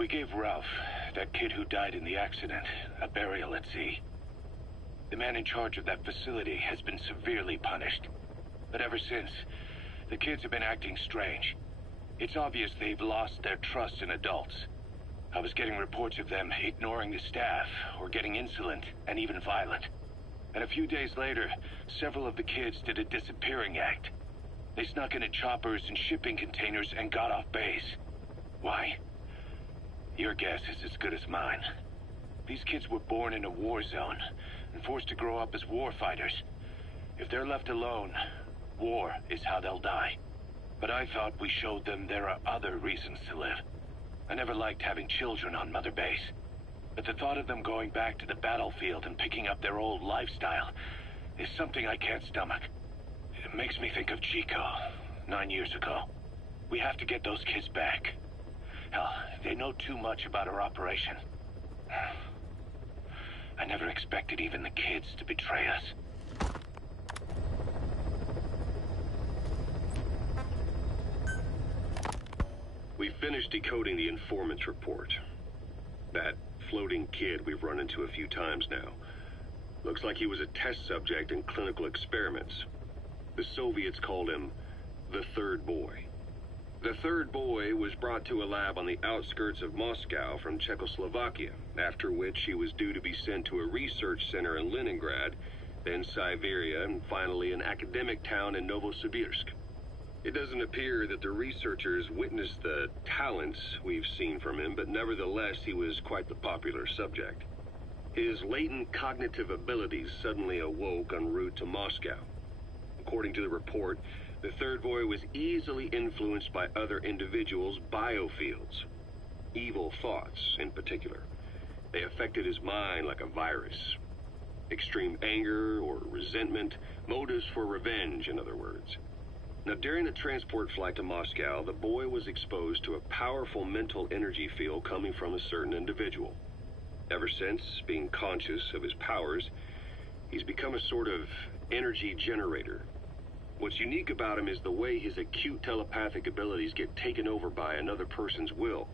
We gave Ralph, that kid who died in the accident, a burial at sea. The man in charge of that facility has been severely punished. But ever since, the kids have been acting strange. It's obvious they've lost their trust in adults. I was getting reports of them ignoring the staff, or getting insolent, and even violent. And a few days later, several of the kids did a disappearing act. They snuck into choppers and shipping containers and got off base. Why? Your guess is as good as mine. These kids were born in a war zone and forced to grow up as war fighters. If they're left alone, war is how they'll die. But I thought we showed them there are other reasons to live. I never liked having children on Mother Base. But the thought of them going back to the battlefield and picking up their old lifestyle is something I can't stomach. It makes me think of Chico, 9 years ago. We have to get those kids back. Hell, they know too much about our operation. I never expected even the kids to betray us. We finished decoding the informant's report. That floating kid we've run into a few times now. Looks like he was a test subject in clinical experiments. The Soviets called him the Third Boy. The Third Boy was brought to a lab on the outskirts of Moscow from Czechoslovakia, after which he was due to be sent to a research center in Leningrad, then Siberia, and finally an academic town in Novosibirsk. It doesn't appear that the researchers witnessed the talents we've seen from him, but nevertheless he was quite the popular subject. His latent cognitive abilities suddenly awoke en route to Moscow. According to the report, the Third Boy was easily influenced by other individuals' biofields. Evil thoughts, in particular. They affected his mind like a virus. Extreme anger or resentment, motives for revenge, in other words. Now, during the transport flight to Moscow, the boy was exposed to a powerful mental energy field coming from a certain individual. Ever since, being conscious of his powers, he's become a sort of energy generator. What's unique about him is the way his acute telepathic abilities get taken over by another person's will.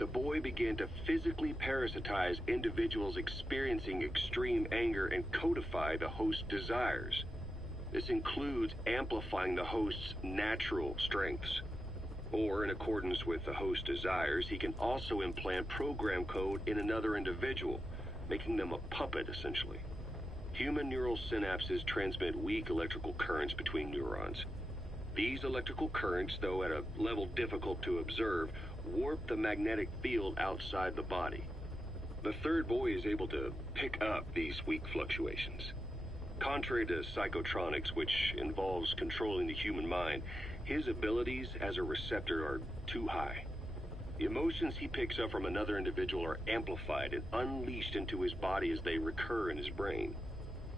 The boy began to physically parasitize individuals experiencing extreme anger and codify the host's desires. This includes amplifying the host's natural strengths. Or, in accordance with the host's desires, he can also implant program code in another individual, making them a puppet, essentially. Human neural synapses transmit weak electrical currents between neurons. These electrical currents, though at a level difficult to observe, warp the magnetic field outside the body. The Third Boy is able to pick up these weak fluctuations. Contrary to psychotronics, which involves controlling the human mind, his abilities as a receptor are too high. The emotions he picks up from another individual are amplified and unleashed into his body as they recur in his brain.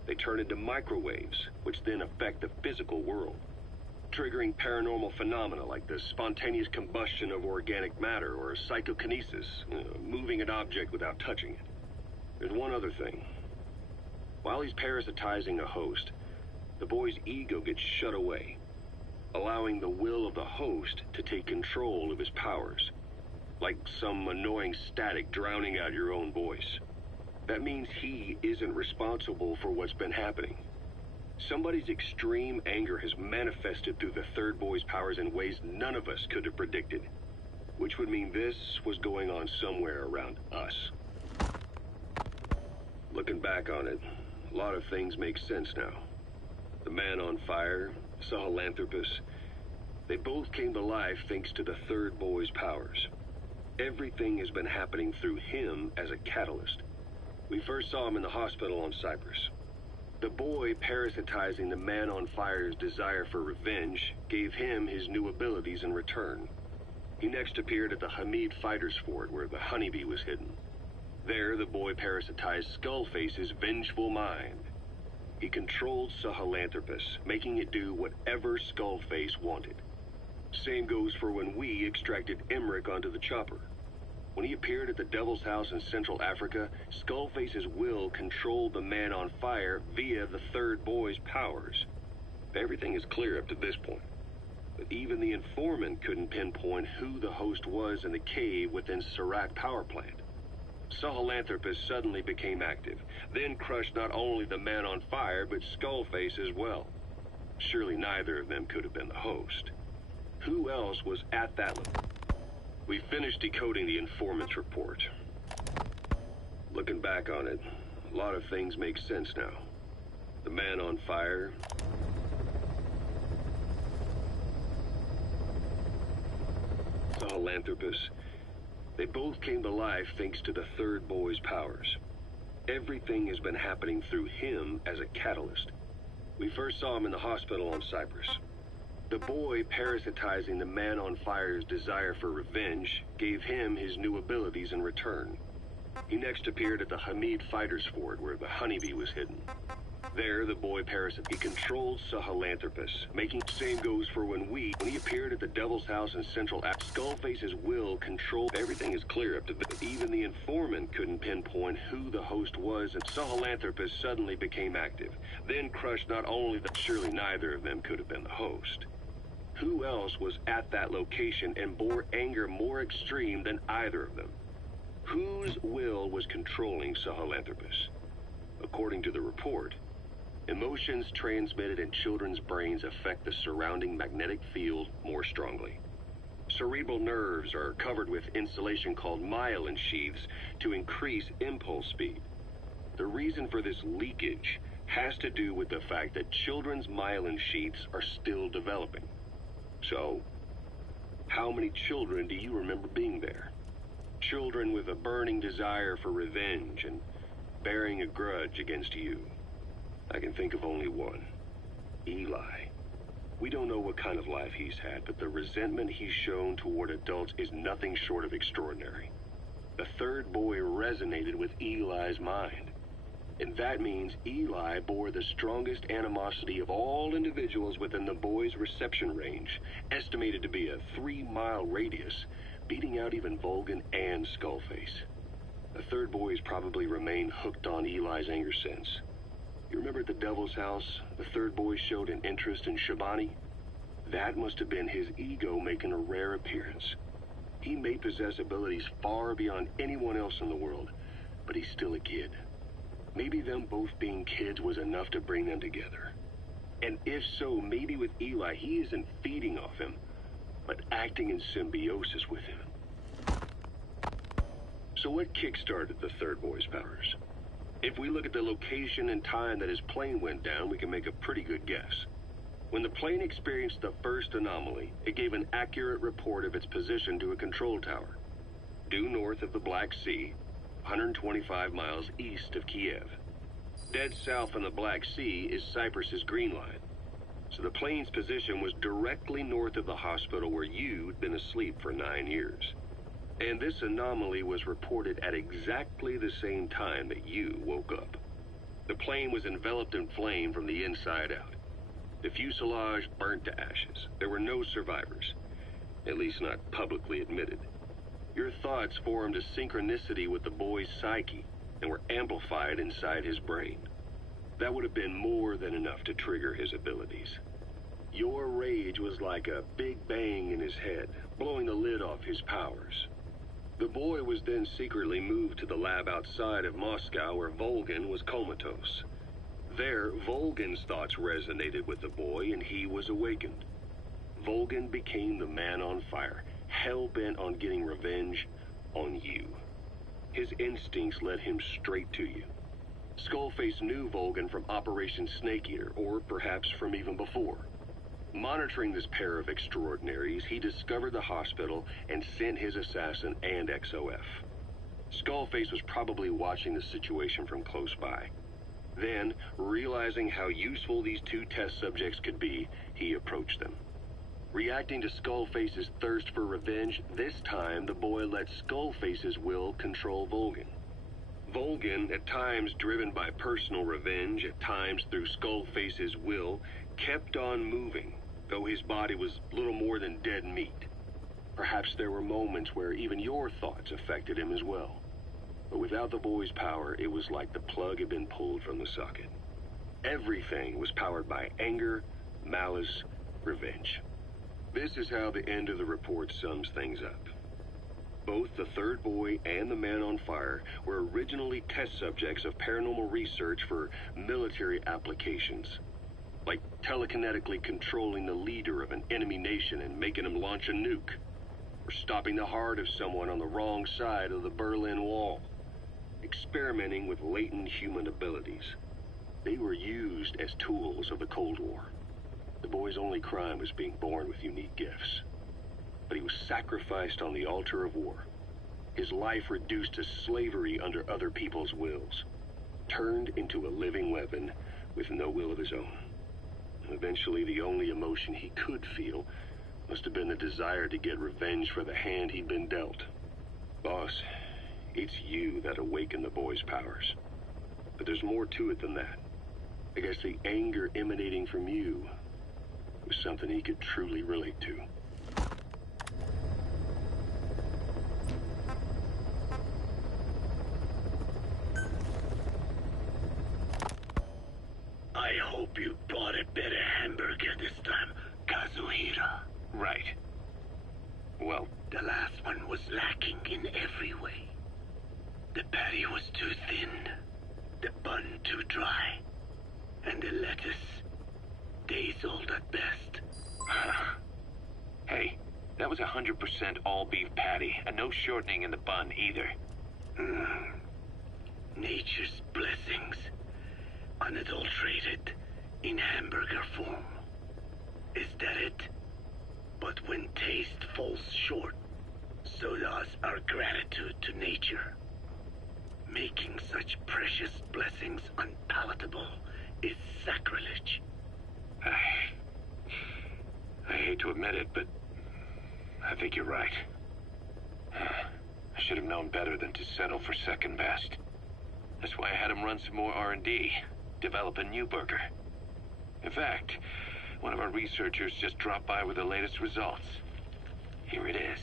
They turn into microwaves, which then affect the physical world, triggering paranormal phenomena like the spontaneous combustion of organic matter or psychokinesis, moving an object without touching it. There's one other thing. While he's parasitizing a host, the boy's ego gets shut away, allowing the will of the host to take control of his powers, like some annoying static drowning out your own voice. That means he isn't responsible for what's been happening. Somebody's extreme anger has manifested through the Third Boy's powers in ways none of us could have predicted, which would mean this was going on somewhere around us. Looking back on it, a lot of things make sense now. The man on fire, Sahelanthropus, they both came to life thanks to the Third Boy's powers. Everything has been happening through him as a catalyst. We first saw him in the hospital on Cyprus. The boy parasitizing the man on fire's desire for revenge gave him his new abilities in return. He next appeared at the Hamid Fighters Fort where the honeybee was hidden. There, the boy parasitized Skullface's vengeful mind. He controlled Sahelanthropus, making it do whatever Skullface wanted. Same goes for when we extracted Emmerich onto the chopper. When he appeared at the Devil's House in Central Africa, Skullface's will controlled the man on fire via the Third Boy's powers. Everything is clear up to this point. But even the informant couldn't pinpoint who the host was in the cave within Serac power plant. Sahelanthropus suddenly became active, then crushed not only the man on fire, but Skullface as well. Surely neither of them could have been the host. Who else was at that level? We finished decoding the informant's report. Looking back on it, a lot of things make sense now. The man on fire, Sahelanthropus, they both came to life thanks to the third boy's powers. Everything has been happening through him as a catalyst. We first saw him in the hospital on Cyprus. The boy parasitizing the man on fire's desire for revenge gave him his new abilities in return. He next appeared at the Hamid Fighters Fort where the honeybee was hidden. There, the boy parasite, he controlled Sahelanthropus, making same goes for when he appeared at the Devil's House in Central Skullface's will control. Everything is clear up to this. Even the informant couldn't pinpoint who the host was, and Sahelanthropus suddenly became active, then crushed not only the. Surely neither of them could have been the host. Who else was at that location and bore anger more extreme than either of them? Whose will was controlling Sahelanthropus? According to the report, emotions transmitted in children's brains affect the surrounding magnetic field more strongly. Cerebral nerves are covered with insulation called myelin sheaths to increase impulse speed. The reason for this leakage has to do with the fact that children's myelin sheaths are still developing. So, how many children do you remember being there? Children with a burning desire for revenge and bearing a grudge against you. I can think of only one. Eli. We don't know what kind of life he's had, but the resentment he's shown toward adults is nothing short of extraordinary. The third boy resonated with Eli's mind. And that means Eli bore the strongest animosity of all individuals within the boy's reception range, estimated to be a 3-mile radius, beating out even Volgan and Skullface. The third boy has probably remained hooked on Eli's anger since. You remember at the Devil's House, the third boy showed an interest in Shabani? That must have been his ego making a rare appearance. He may possess abilities far beyond anyone else in the world, but he's still a kid. Maybe them both being kids was enough to bring them together. And if so, maybe with Eli, he isn't feeding off him, but acting in symbiosis with him. So what kick-started the third boy's powers? If we look at the location and time that his plane went down, we can make a pretty good guess. When the plane experienced the first anomaly, it gave an accurate report of its position to a control tower, due north of the Black Sea, 125 miles east of Kiev. Dead south on the Black Sea is Cyprus's Green Line. So the plane's position was directly north of the hospital where you'd been asleep for 9 years. And this anomaly was reported at exactly the same time that you woke up. The plane was enveloped in flame from the inside out. The fuselage burnt to ashes. There were no survivors, at least not publicly admitted. Your thoughts formed a synchronicity with the boy's psyche and were amplified inside his brain. That would have been more than enough to trigger his abilities. Your rage was like a big bang in his head, blowing the lid off his powers. The boy was then secretly moved to the lab outside of Moscow where Volgan was comatose. There, Volgan's thoughts resonated with the boy and he was awakened. Volgan became the man on fire, hell-bent on getting revenge on you. His instincts led him straight to you. Skullface knew Volgan from Operation Snake Eater, or perhaps from even before. Monitoring this pair of extraordinaries, he discovered the hospital and sent his assassin and XOF. Skullface was probably watching the situation from close by. Then, realizing how useful these two test subjects could be, he approached them. Reacting to Skullface's thirst for revenge, this time the boy let Skullface's will control Volgan. Volgan, at times driven by personal revenge, at times through Skullface's will, kept on moving, though his body was little more than dead meat. Perhaps there were moments where even your thoughts affected him as well. But without the boy's power, it was like the plug had been pulled from the socket. Everything was powered by anger, malice, revenge. This is how the end of the report sums things up. Both the third boy and the man on fire were originally test subjects of paranormal research for military applications. Like telekinetically controlling the leader of an enemy nation and making him launch a nuke. Or stopping the heart of someone on the wrong side of the Berlin Wall. Experimenting with latent human abilities. They were used as tools of the Cold War. The boy's only crime was being born with unique gifts. But he was sacrificed on the altar of war. His life reduced to slavery under other people's wills. Turned into a living weapon with no will of his own. Eventually, the only emotion he could feel must have been the desire to get revenge for the hand he'd been dealt. Boss, it's you that awakened the boy's powers. But there's more to it than that. I guess the anger emanating from you was something he could truly relate to. I hope you bought a better hamburger this time, Kazuhira. Right. Well, The last one was lacking in every way. The patty was too thin, the bun too dry, and the lettuce days old at best. hey, that was 100% all beef patty, and no shortening in the bun either. Nature's blessings, unadulterated, in hamburger form. Is that it? But when taste falls short, so does our gratitude to nature. Making such precious blessings unpalatable is sacrilege. I hate to admit it, but I think you're right. I should have known better than to settle for second best. That's why I had him run some more R&D, develop a new burger. In fact, one of our researchers just dropped by with the latest results. Here it is.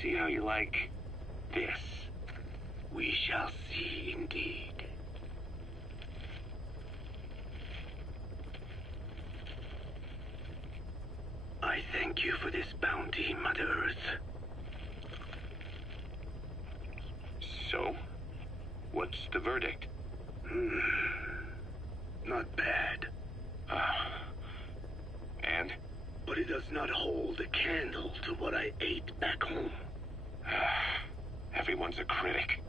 See how you like this? We shall see indeed. I thank you for this bounty, Mother Earth. So, what's the verdict? Not bad. And? But it does not hold a candle to what I ate back home. Everyone's a critic.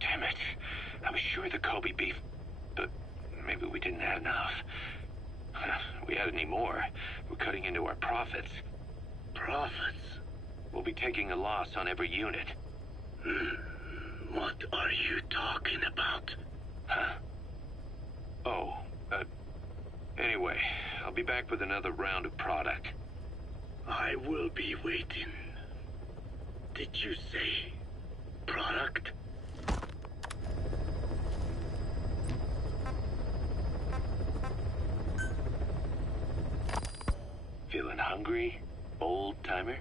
Damn it. I was sure the Kobe beef, but maybe we didn't add enough. If we add any more, we're cutting into our profits. Profits? We'll be taking a loss on every unit. What are you talking about? Huh? Oh, anyway, I'll be back with another round of product. I will be waiting. Did you say product? Feeling hungry, old timer?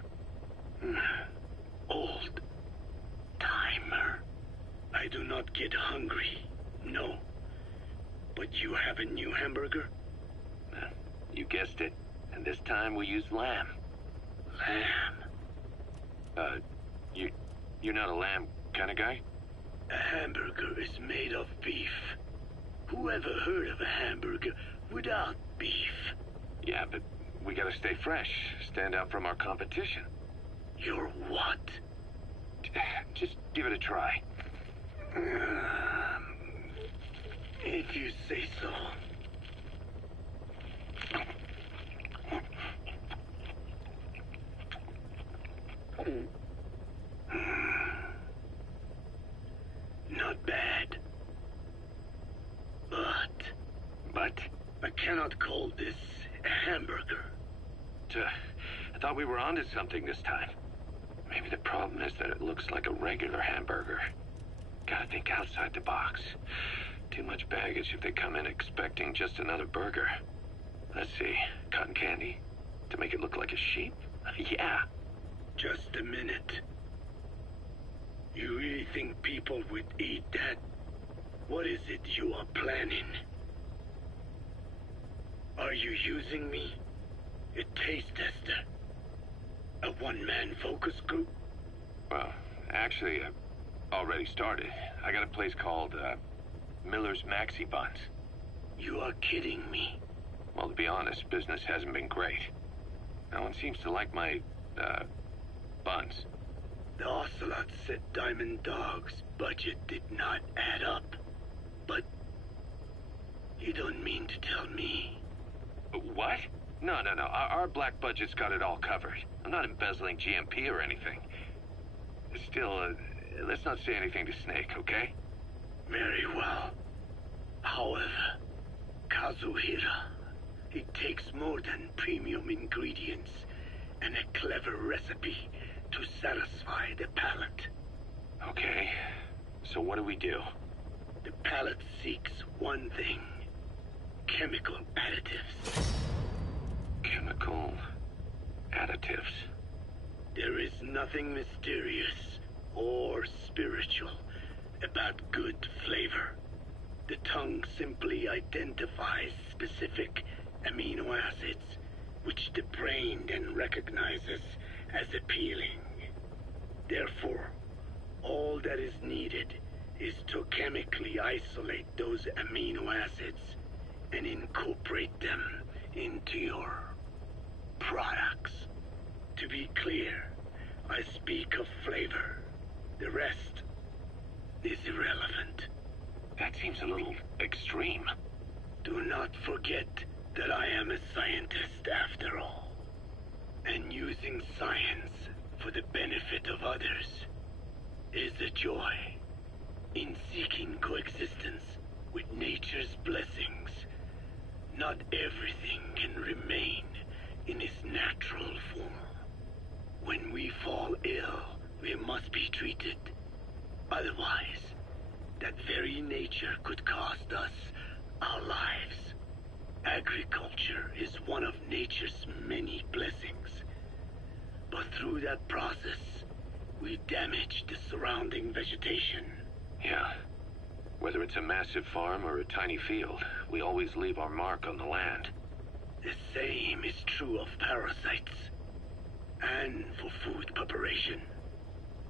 Old timer. I do not get hungry, no. But you have a new hamburger? You guessed it. And this time we used lamb. Lamb? You're not a lamb kind of guy? A hamburger is made of beef. Who ever heard of a hamburger without beef? Yeah, but we gotta stay fresh, stand out from our competition. You're what? Just give it a try. If you say so. Not bad. But I cannot call this a hamburger. I thought we were onto something this time. Maybe the problem is that it looks like a regular hamburger. Gotta think outside the box. Too much baggage if they come in expecting just another burger. Let's see, cotton candy? To make it look like a sheep? Yeah. Just a minute. You really think people would eat that? What is it you are planning? Are you using me? It taste tester? A one-man focus group? Well, actually, I've already started. I got a place called, Miller's Maxi Buns. You are kidding me. Well, to be honest, business hasn't been great. No one seems to like my, buns. The Ocelot said Diamond Dog's budget did not add up. But you don't mean to tell me? What? No. Our black budget's got it all covered. I'm not embezzling GMP or anything. Still, let's not say anything to Snake, okay? Very well. However, Kazuhira, it takes more than premium ingredients and a clever recipe to satisfy the palate. Okay, so what do we do? The palate seeks one thing: chemical additives. Chemical additives. There is nothing mysterious or spiritual about good flavor. The tongue simply identifies specific amino acids, which the brain then recognizes as appealing. Therefore, all that is needed is to chemically isolate those amino acids and incorporate them into your products. To be clear, I speak of flavor. The rest is irrelevant. That seems a little extreme. Do not forget that I am a scientist after all. And using science for the benefit of others is a joy. In seeking coexistence with nature's blessings, not everything can remain in its natural form. When we fall ill, we must be treated. Otherwise, that very nature could cost us our lives. Agriculture is one of nature's many blessings. But through that process, we damage the surrounding vegetation. Yeah. Whether it's a massive farm or a tiny field, we always leave our mark on the land. The same is true of parasites. And for food preparation.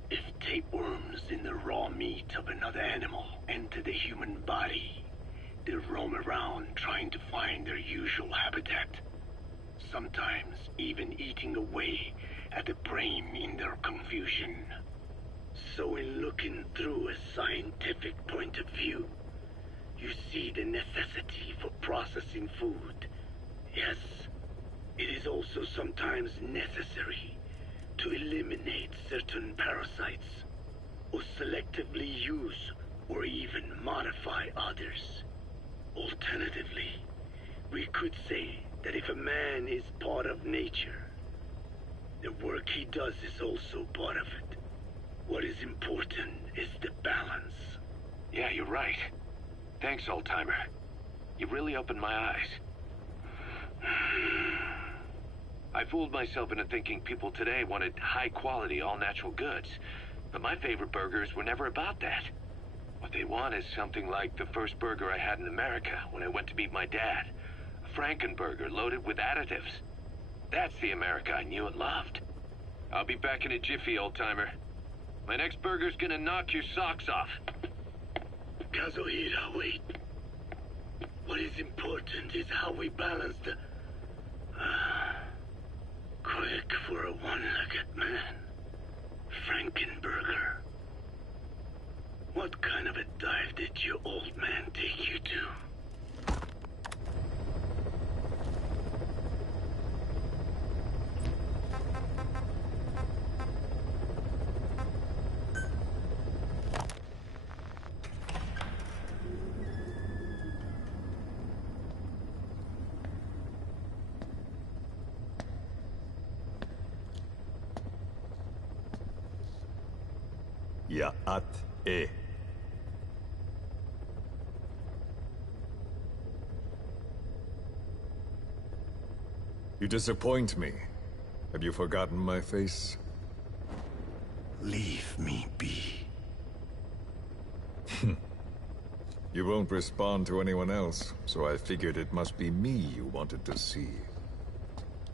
If tapeworms in the raw meat of another animal enter the human body, they roam around trying to find their usual habitat. Sometimes even eating away at the brain in their confusion. So in looking through a scientific point of view, you see the necessity for processing food. Yes, it is also sometimes necessary to eliminate certain parasites, or selectively use or even modify others. Alternatively, we could say that if a man is part of nature, the work he does is also part of it. What is important is the balance. Yeah, you're right. Thanks, old-timer. You really opened my eyes. I fooled myself into thinking people today wanted high-quality, all-natural goods. But my favorite burgers were never about that. What they want is something like the first burger I had in America when I went to meet my dad. A Frankenburger loaded with additives. That's the America I knew and loved. I'll be back in a jiffy, old-timer. My next burger's gonna knock your socks off. Kazuhira, wait. What is important is how we balance the... quick for a one-legged man. Frankenburger. What kind of a dive did your old man take you to? Ya'at-e. You disappoint me. Have you forgotten my face? Leave me be. You won't respond to anyone else, so I figured it must be me you wanted to see.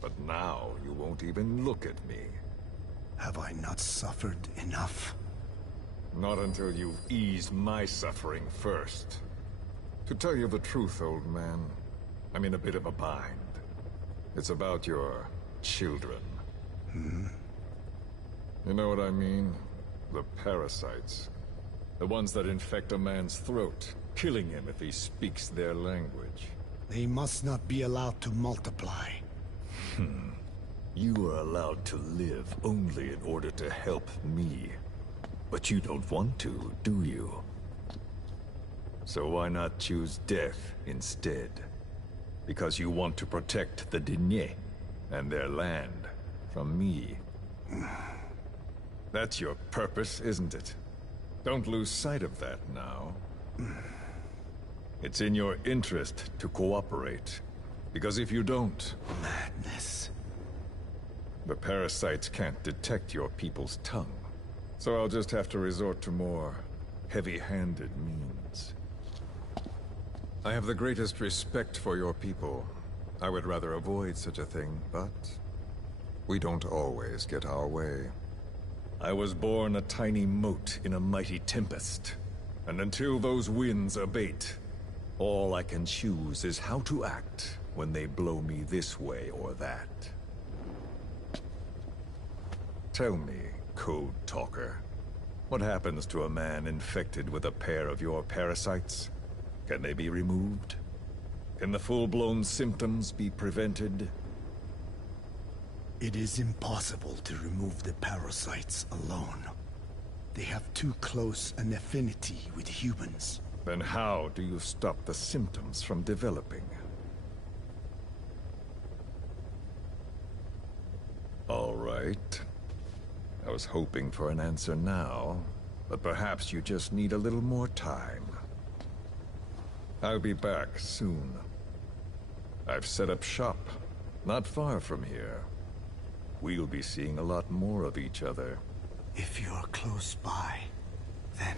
but now you won't even look at me. Have I not suffered enough? Not until you've eased my suffering first. To tell you the truth, old man, I'm in a bit of a bind. It's about your children. You know what I mean? The parasites. The ones that infect a man's throat, killing him if he speaks their language. They must not be allowed to multiply. You are allowed to live only in order to help me. But you don't want to, do you? So why not choose death instead? Because you want to protect the Diné and their land from me. That's your purpose, isn't it? Don't lose sight of that now. It's in your interest to cooperate. Because if you don't... Madness. The parasites can't detect your people's tongue. So I'll just have to resort to more heavy-handed means. I have the greatest respect for your people. I would rather avoid such a thing, but... we don't always get our way. I was born a tiny mote in a mighty tempest. And until those winds abate, all I can choose is how to act when they blow me this way or that. Tell me, Code Talker, what happens to a man infected with a pair of your parasites? Can they be removed? Can the full-blown symptoms be prevented? It is impossible to remove the parasites alone. They have too close an affinity with humans. Then how do you stop the symptoms from developing? All right. I was hoping for an answer now, but perhaps you just need a little more time. I'll be back soon. I've set up shop, not far from here. We'll be seeing a lot more of each other. If you're close by, then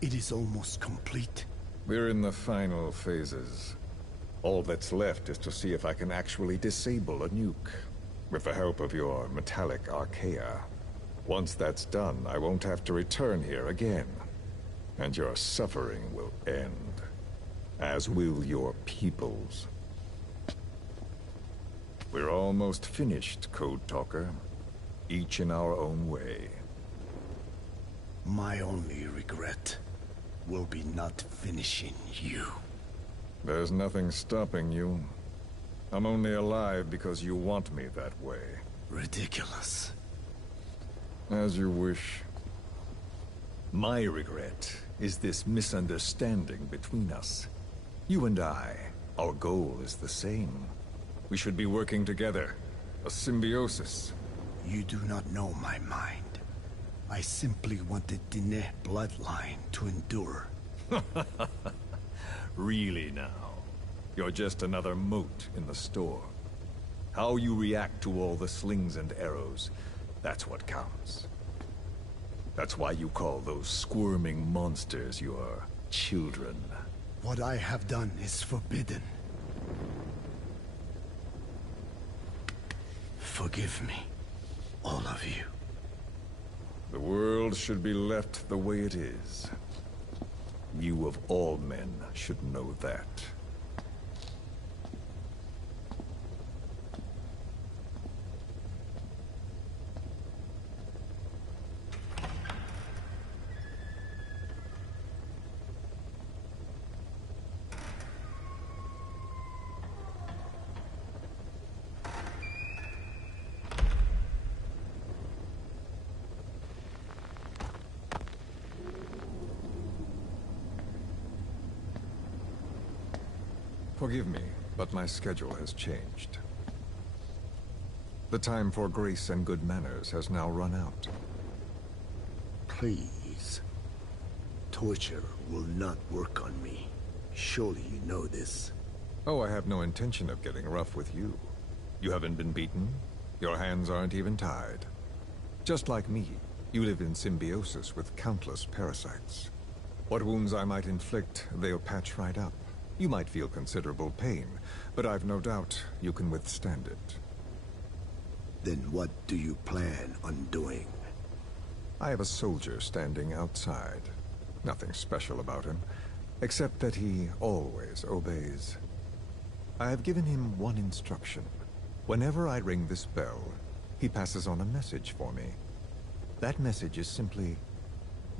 it is almost complete. We're in the final phases. All that's left is to see if I can actually disable a nuke, with the help of your metallic archaea. Once that's done, I won't have to return here again, and your suffering will end, as will your people's. We're almost finished, Code Talker. Each in our own way. My only regret will be not finishing you. There's nothing stopping you. I'm only alive because you want me that way. Ridiculous. As you wish. My regret is this misunderstanding between us. You and I, our goal is the same. We should be working together. A symbiosis. You do not know my mind. I simply want the Diné bloodline to endure. Really now? You're just another mote in the store. How you react to all the slings and arrows, that's what counts. That's why you call those squirming monsters your children. What I have done is forbidden. Forgive me, all of you. The world should be left the way it is. You of all men should know that. Forgive me, but my schedule has changed. The time for grace and good manners has now run out. Please. Torture will not work on me. Surely you know this. Oh, I have no intention of getting rough with you. You haven't been beaten. Your hands aren't even tied. Just like me, you live in symbiosis with countless parasites. What wounds I might inflict, they'll patch right up. You might feel considerable pain, but I've no doubt you can withstand it. Then what do you plan on doing? I have a soldier standing outside. Nothing special about him, except that he always obeys. I have given him one instruction. Whenever I ring this bell, he passes on a message for me. That message is simply,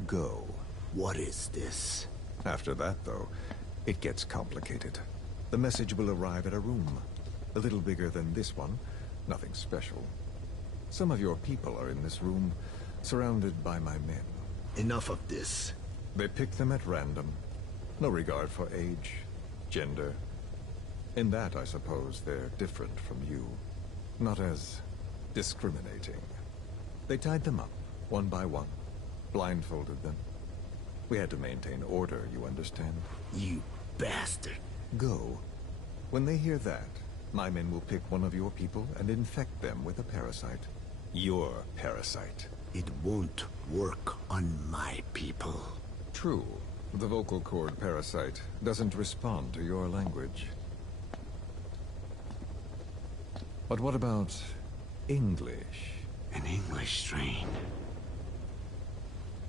go. What is this? After that, though, it gets complicated. The message will arrive at a room, a little bigger than this one, nothing special. Some of your people are in this room, surrounded by my men. Enough of this. They pick them at random. No regard for age, gender. In that, I suppose, they're different from you. Not as discriminating. They tied them up, one by one, blindfolded them. We had to maintain order, you understand? You bastard. Go. When they hear that, my men will pick one of your people and infect them with a parasite. Your parasite. It won't work on my people. True. The vocal cord parasite doesn't respond to your language. But what about English? An English strain.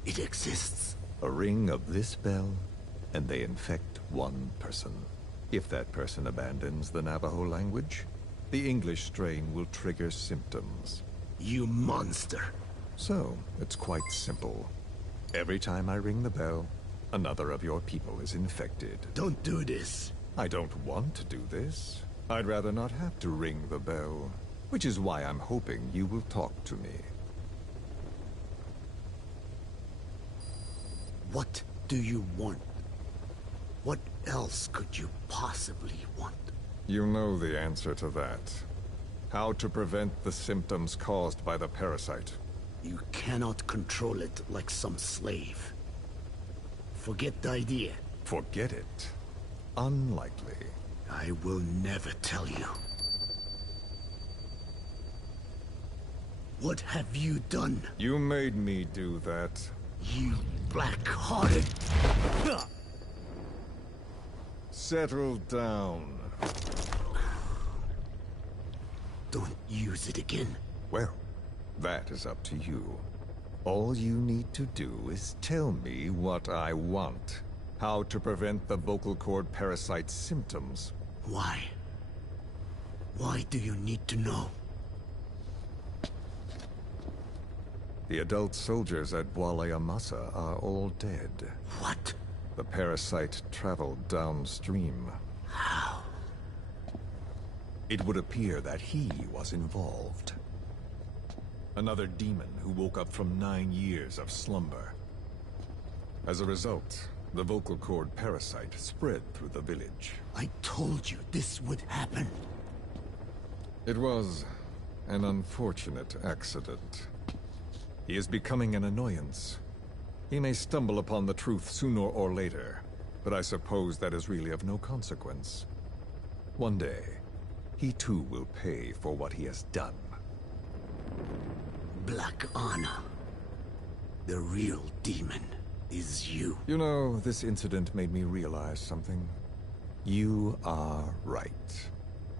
It exists. A ring of this bell, and they infect one person. If that person abandons the Navajo language, the English strain will trigger symptoms. You monster. So, it's quite simple. Every time I ring the bell, another of your people is infected. Don't do this. I don't want to do this. I'd rather not have to ring the bell, which is why I'm hoping you will talk to me. What do you want? What else could you possibly want? You know the answer to that. How to prevent the symptoms caused by the parasite. You cannot control it like some slave. Forget the idea. Forget it? Unlikely. I will never tell you. What have you done? You made me do that. You black-hearted... Settle down. Don't use it again. Well, that is up to you. All you need to do is tell me what I want. How to prevent the vocal cord parasite symptoms. Why? Why do you need to know? The adult soldiers at Amasa are all dead. What? The parasite traveled downstream. How? It would appear that he was involved. Another demon who woke up from 9 years of slumber. As a result, the vocal cord parasite spread through the village. I told you this would happen. It was an unfortunate accident. He is becoming an annoyance. He may stumble upon the truth sooner or later, but I suppose that is really of no consequence. One day, he too will pay for what he has done. Black Anna. The real demon is you. You know, this incident made me realize something. You are right.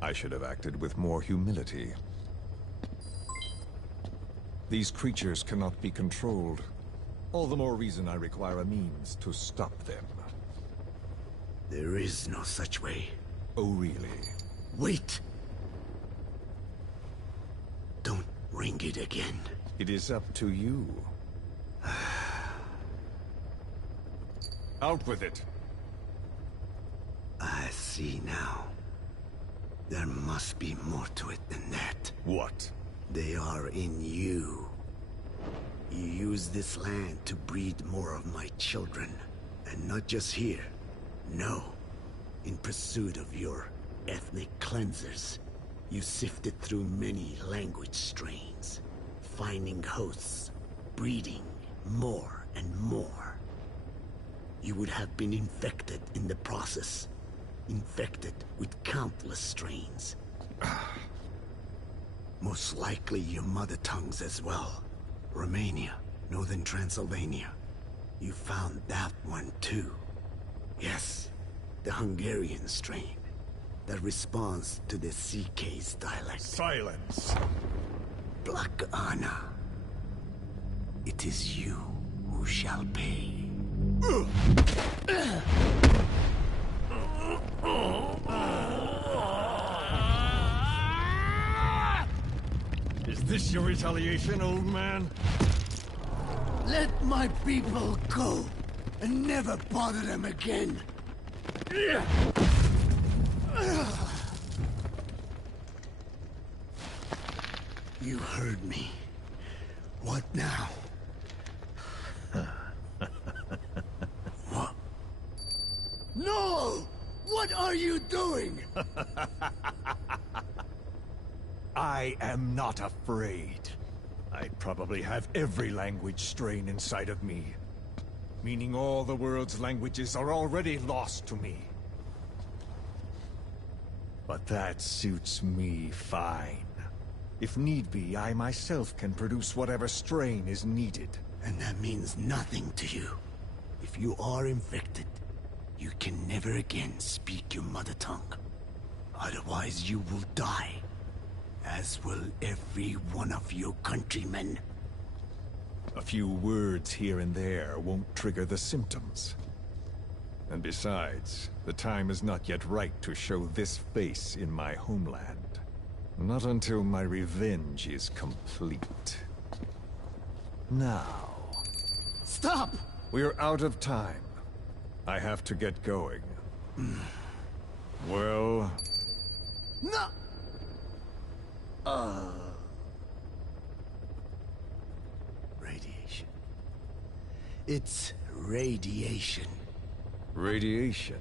I should have acted with more humility. These creatures cannot be controlled. All the more reason I require a means to stop them. There is no such way. Oh, really? Wait! Don't ring it again. It is up to you. Out with it! I see now. There must be more to it than that. What? They are in you. You use this land to breed more of my children. And not just here. No. In pursuit of your ethnic cleansers. You sifted through many language strains. Finding hosts. Breeding more and more. You would have been infected in the process. Infected with countless strains. Most likely your mother tongues as well. Romania, Northern Transylvania. You found that one too. Yes, the Hungarian strain. That responds to the CK's dialect. Silence! Black Anna. It is you who shall pay. Is this your retaliation, old man? Let my people go, and never bother them again. You heard me. What now? What? No! What are you doing? I am not afraid. I probably have every language strain inside of me. Meaning all the world's languages are already lost to me. But that suits me fine. If need be, I myself can produce whatever strain is needed. And that means nothing to you. If you are infected, you can never again speak your mother tongue. Otherwise you will die. As will every one of your countrymen. A few words here and there won't trigger the symptoms. And besides, the time is not yet right to show this face in my homeland. Not until my revenge is complete. Now... Stop! We're out of time. I have to get going. Well... No! Radiation. It's radiation. Radiation?